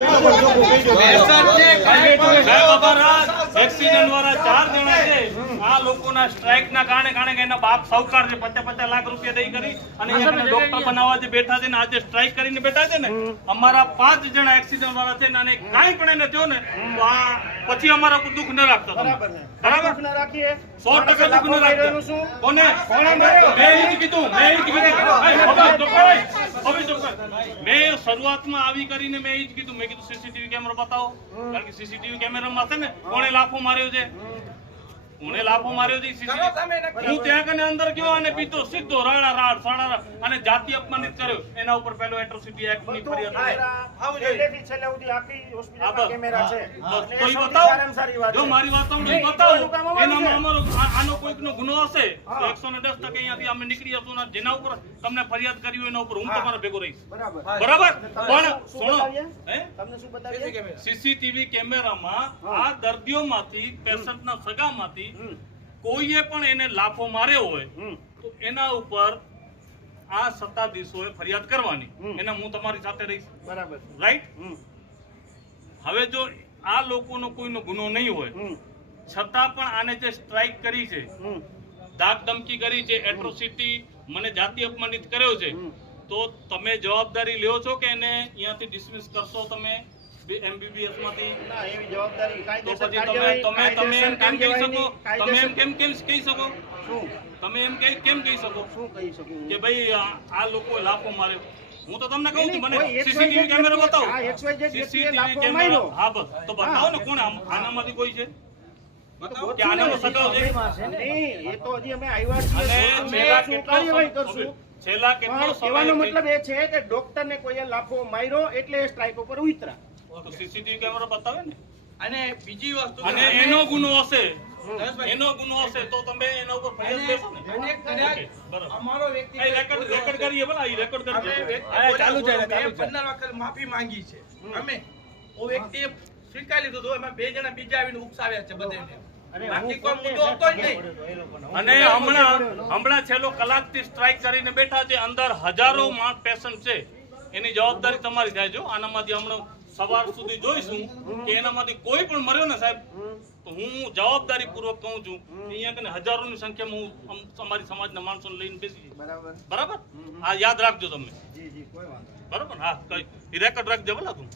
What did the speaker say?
સાહેબ આ લોકોના સ્ટ્રાઇક ના કારણે કારણે કે એના બાપ સાવકાર છે. પચાસ પચાસ લાખ રૂપિયા દઈ કરી અને ડોક્ટર બનાવવા જે બેઠા છે ને આજે સ્ટ્રાઇક કરીને બેઠા છે ને અમારા પાંચ જણા એક્સિડન્ટ વાળા છે ને અને કાંઈ પણ એને થયો ને તો આ પછી અમારા દુઃખ ન રાખતા સો ટકા દુઃખ ન રાખતા કોને? મેં કીધું કીધું. શરૂઆતમાં આવી કરીને મેં જ કીધું. મેં કીધું સીસીટીવી કેમેરો બતાવો. કારણ કે સીસીટીવી કેમેરામાં છે ને કોણે લાફો માર્યો છે? કોણે લાફો માર્યો છે હું ત્યાં કને અંદર ગયો અને પીતો સીધો રાડા રાડ સાડા અને જાતિ અપમાનિત કર્યો. એના ઉપર પેલો એટ્રોસિટી એક્ટની ફરિયાદ થઈ. હા, બસ. હા, બસ. તો ઈ બતાવો. જો મારી વાત સાંભળો, બતાવો. એનામાં અમારો આ- આનો કોઈકનો ગુનો હશે? તો 110 ટકા અહીંયાથી અમે નીકળી જશું અને જેના ઉપર તમને ફરિયાદ કરી હોય એના ઉપર હું તમારા ભેગો રહીશ. બરાબર. પણ હે? સીસીટીવી કેમેરામાં આ દર્દીઓમાંથી પેશન્ટના સગામાંથી કોઈએ પણ એને લાફો માર્યો હોય તો એના ઉપર આ સત્તાધીશોએ ફરિયાદ કરવાની. એને હું તમારી સાથે રહીશ. રાઈટ હવે જો આ લોકોનો કોઈનો ગુનો નહીં હોય છતાં પણ આને જે સ્ટ્રાઇક કરી છે દાગ ધમકી કરી છે એટ્રોસિટી મને જાતિ અપમાનિત કર્યો છે તો તમે જવાબદારી લ્યો છો કે એને અહીંયાથી ડિસમિસ કરશો તમે? એમબીબીએસમાંથી? તો પછી તમે તમે તમે એમ કેમ કહી શકો? તમે એમ કેમ કેમ કહી શકો? તમે એમ કઈ કેમ કહી શકો? કે ભાઈ આ આ લોકો લાફો માર્યો. હું તો તમને કહું છું મને કોઈ સીસીટીવી કેમેરો બતાવો. આ XYZ વ્યક્તિએ સીસીટીવી લાફો હા બસ. તો બતાવો ને કોણ આનામાંથી કોઈ છે? કે આનામાં સગાઓ છે? નહીં, એ તો હજી અમે આવ્યા છીએ. છેલ્લા કેટલો. છેલ્લા સમય મતલબ એ છે કે ડોક્ટર ને કોઈએ લાફો માર્યો એટલે સ્ટ્રાઇક ઉપર ઉતરા તો સીસીટીવી કેમેરા બતાવે ને? અને બીજી વસ્તુ અને એનો ગુનો હશે. એનો ગુનો હશે તો તમે એના ઉપર ફરિયાદ લેશો ને. અને કદાચ અમારો વ્યક્તિ રેકોર્ડ રેકોર્ડ કરીએ ભલા આ રેકોર્ડ કરીએ વ્યક્તિ ચાલુ છે ચાલુ મેં છે. પંદર વખત માફી માંગી છે. અમે ઓ વ્યક્તિ સ્વીકાર લીધું તો એમાં બે જણા બીજા આવીને ઉકસાવ્યા છે બધાને બાકી કોઈ મુદ્દો હતો જ નહીં. અને હમણાં હમણાં છેલ્લો કલાકથી સ્ટ્રાઇક કરીને બેઠા છે. અંદર હજારો પેશન્ટ છે. એની જવાબદારી તમારી થાય જો આનામાંથી હમણાં સવાર સુધી જોઈશું કે એનામાંથી કોઈ પણ મર્યો ને સાહેબ તો હું જવાબદારી પૂર્વક કહું છું અહીંયા કને હજારોની સંખ્યામાં હું અમારી સમાજના માણસોને લઈને બેસી બરાબર. હા આ યાદ રાખજો તમે. બરાબર? હા કઈ. રેકોર્ડ રાખજો બોલા તું